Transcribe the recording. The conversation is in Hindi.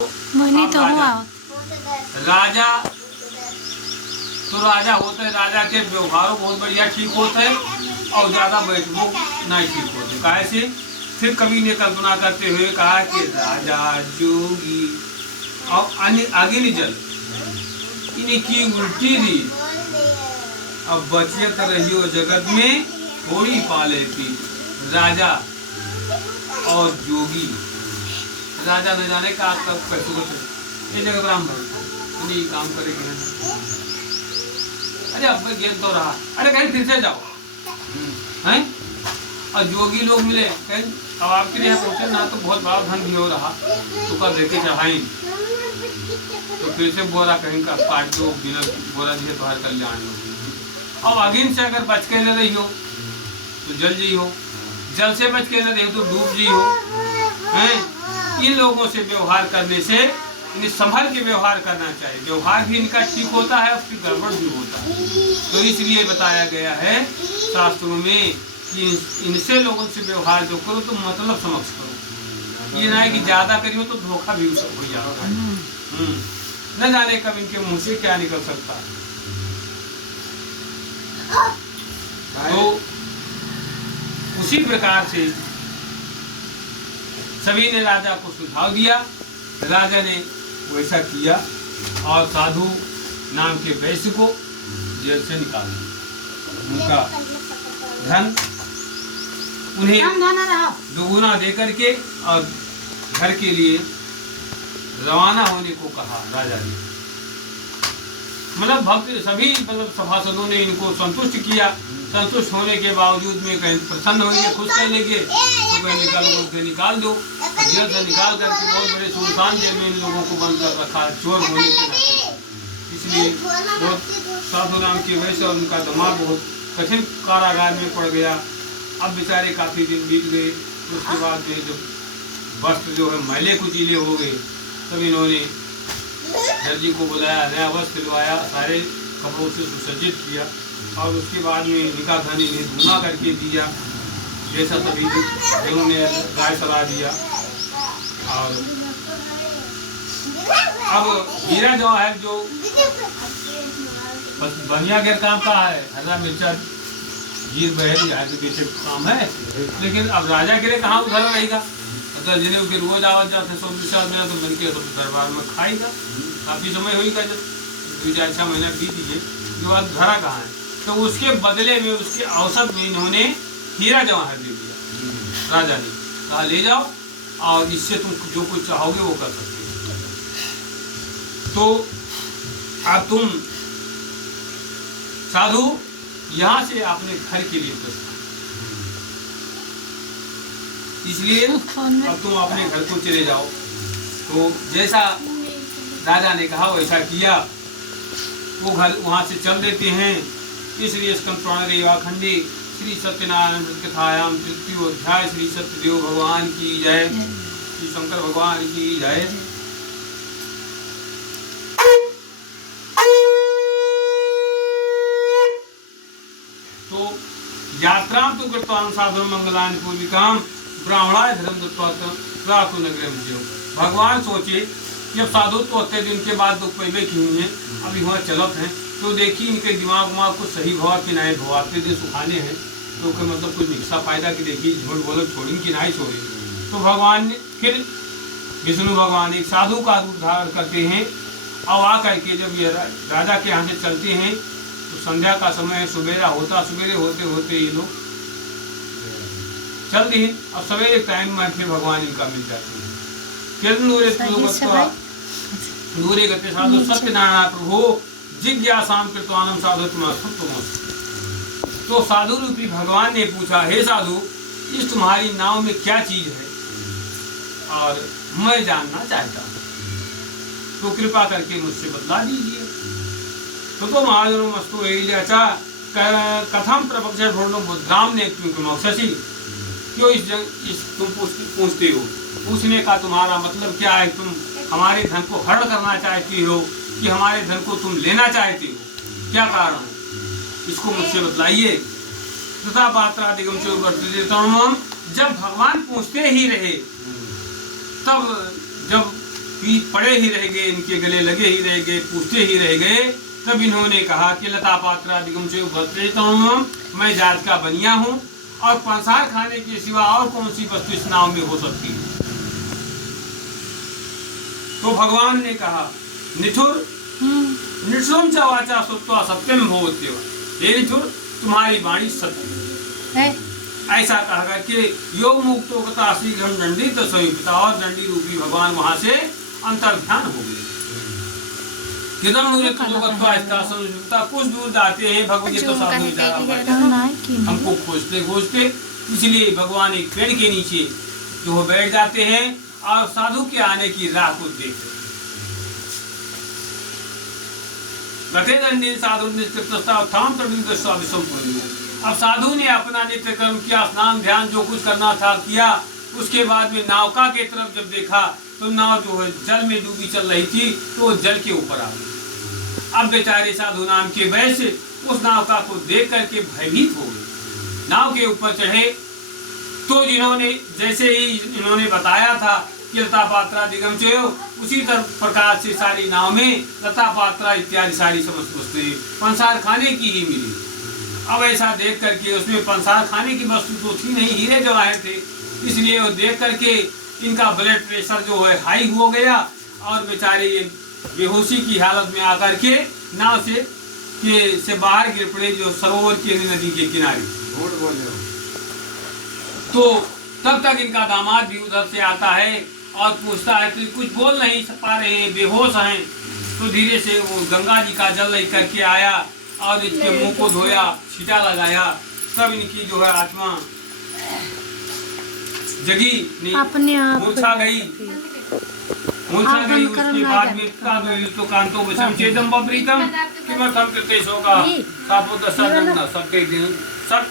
मैंने तो हुआ राजा तो राजा होते हैं, राजा के व्यवहारों बहुत बढ़िया ठीक होते हैं और ज्यादा बैठो नहीं ठीक होते। काहे से फिर कवि ने कल्पना करते हुए कहा कि राजा जोगी और अग्नि जल इनकी उल्टी दी, अब बचियत रहियो जगत में थोड़ी पाले थी। राजा और जोगी, राजा न जाने का कैसे ये जगह ब्राह्मण नहीं काम करेंगे। अरे अब मैं गेम तो रहा, अरे कहीं फिर से जाओ हैं। और जोगी लोग मिले, कहीं अब आपके लिए पहुंचे ना तो बहुत बड़ा धन भी हो रहा तो कब लेके चढ़ाई तो फिर से बोरा कहीं का काट दो, बिना बोरा दिए तो हर कल्याण हो। अब अगिन से अगर बच के न रही हो तो जल जी हो, जल से बच के न रही हो तो डूब जी हो हैं। इन लोगों से व्यवहार करने से इन्हें संभल के व्यवहार करना चाहिए। व्यवहार भी इनका ठीक होता है और फिर गड़बड़ भी होता है। तो इसलिए बताया गया है शास्त्रों में कि इनसे लोगों से व्यवहार जो करो तो मतलब समझ करो। ये ना है कि ज्यादा करियो तो धोखा भी हो जाता है। न जाने कब इनके मुंह से क्या निकल सकता है। तो उसी प्रकार से सभी ने राजा को सुझाव दिया, राजा ने वैसा किया और साधु नाम के वैश्य को जेल से निकाल दिया। उनका धन उन्हें दोगुना दे करके और घर के लिए रवाना होने को कहा राजा ने। मतलब भक्त सभी मतलब सभासदों ने इनको संतुष्ट किया। संतुष्ट होने के बावजूद में कहीं प्रसन्न होंगे, खुश कर लेंगे तो कहीं निकाल दो। जेल से निकाल करके बहुत बड़े सुनसान जेल में इन लोगों को बंद कर रखा है चोर होने के नाते। इसलिए बहुत साधु नाम के वैसे और उनका दिमाग बहुत कठिन कारागार में पड़ गया। अब बेचारे काफी दिन बीत गए। उसके बाद में जब वस्त्र जो है मैले कुचीले हो गए तब इन्होंने दर्जी को बुलाया, नया वस्त्र दिलवाया, सारे कपड़ों से सुसज्जित किया और उसके बाद में निकाह धन इन्हें धुना करके दिया जैसा सभी जिन्होंने गाय सला दिया। और अब हीरा जो है जो बनिया के काम का है, हरा मिर्चा जीर बहरी है पीछे काम है, लेकिन अब राजा के लिए कहाँ उधर रहेगा। तो जिन्हें उनके रोज आवाज जाते 100 में तो बन के सब दरबार में खाएगा। काफी समय होगा जब 2-4 महीना बीत गए उसके बाद घरा कहाँ है। तो उसके बदले में उसके औसत में इन्होंने हीरा जवाहर दे दिया। राजा ने कहा ले जाओ और इससे तुम जो कुछ चाहोगे वो कर सकते हो। तो अब तुम साधु यहाँ से अपने घर के लिए प्रस्थान, इसलिए अब तुम अपने घर को चले जाओ। तो जैसा राजा ने कहा वैसा किया। वो घर वहाँ से चल देते हैं। इसलिए स्कंदपुराण श्री सत्यनारायण कथायाम तृतीय अध्याय श्री सत्यदेव भगवान की जय, श्री शंकर भगवान की जय। तो यात्रा तो कृतवान साधु मंगलान पूर्विकाम ब्राह्मणाय धर्म दत्वा नगरम। भगवान सोचे जब साधुत्व होते दिन के बाद दुख पैबे की हुई है, अभी वहाँ चलत हैं तो देखी इनके दिमाग उमाग को सही भवा कि नहीं भवाते दिन सुखाने हैं तो मतलब कोई निष्ठा फायदा की देखी झूठ बोलो छोड़ी कि नहीं छोड़ी। तो भगवान ने फिर विष्णु भगवान एक साधु का रूप धारण करते हैं और आ करके जब ये राजा के यहाँ से चलते हैं तो संध्या का समय सवेरा होता, सवेरे होते होते ये लोग चल दिए और सवेरे टाइम में फिर भगवान इनका मिल जाते हैं। फिर नूरे गते साधु सत्यनारायण प्रभु जिज्ञासाम कृतवानम साधु। तो साधु रूपी भगवान ने पूछा हे साधु इस तुम्हारी नाव में क्या चीज है और मैं जानना चाहता हूँ, तो कृपा करके मुझसे बतला दीजिए। तो महाजनों मस्तु अच्छा कथम प्रपक्ष ढूंढो बुद्धाम ने मौससी क्यों इस तुम पूछते हो। पूछने का तुम्हारा मतलब क्या है? तुम हमारे धन को हरण करना चाहती हो कि हमारे धन को तुम लेना चाहती हो? क्या कारण है इसको मुझसे बतलाइए। तथा पात्रा दिगम जब भगवान पूछते ही रहे तब जब पड़े ही रह गए, इनके गले लगे ही रह गए, पूछते ही रह गए। तब इन्होंने कहा कि लता पात्रादिगम से मैं जात का बनिया हूँ और पंसार खाने के सिवा और कौन सी वस्तु इस नाव में हो सकती है। तो भगवान ने कहा निठुर निठुरम च वाचा सुत्वा सत्यम भवत्यव, हे निठुर तुम्हारी वाणी सत्य है। ऐसा कहा करके योग मुक्तो कथा शीघ्रम दंडी तो समीपता, और दंडी रूपी भगवान वहां से अंतर्ध्यान हो गए। कुछ दूर जाते हैं भगवान तो साधु हमको खोजते खोजते, इसलिए भगवान एक पेड़ के नीचे जो बैठ जाते हैं और साधु के आने की राह को देखते। अब साधु ने अपना नित्य कर्म किया, स्नान ध्यान जो कुछ करना था किया। उसके बाद में नावका के तरफ जब देखा तो नाव जो है जल में डूबी चल रही थी, तो जल के ऊपर आ गई। अब बेचारे साधु नाम के वैश्य उस नावका को देख करके भयभीत हो गए। नाव के ऊपर चढ़े तो जिन्होंने जैसे ही इन्होंने बताया था कि लता पात्रा दिगम चयो, उसी प्रकार से सारी नाव में लता पात्रा इत्यादि सारी समस्त वस्तुएं पंसार खाने की ही मिली। अब ऐसा देख करके उसमें पंसार खाने की वस्तु तो थी नहीं, हीरे जवाहर थे, इसलिए वो देख करके इनका ब्लड प्रेशर जो है हाई हो गया और बेचारे ये बेहोशी की हालत में आकर के नाव से बाहर गिर पड़े, जो सरोवर की नदी के किनारे। तो तब तक इनका दामाद भी उधर से आता है और पूछता है कि कुछ बोल नहीं पा रहे हैं, बेहोश हैं। तो धीरे से वो गंगा जी का जल लेकर के आया और इसके मुंह को धोया, छींटा लगाया, तब इनकी जो है आत्मा जगी नहीं, मूर्छा गई। उसके बाद में तो कांतो वशम चेदम बब्रीतम किमर्थम कृते शोका सापोदशा सबके दिन सब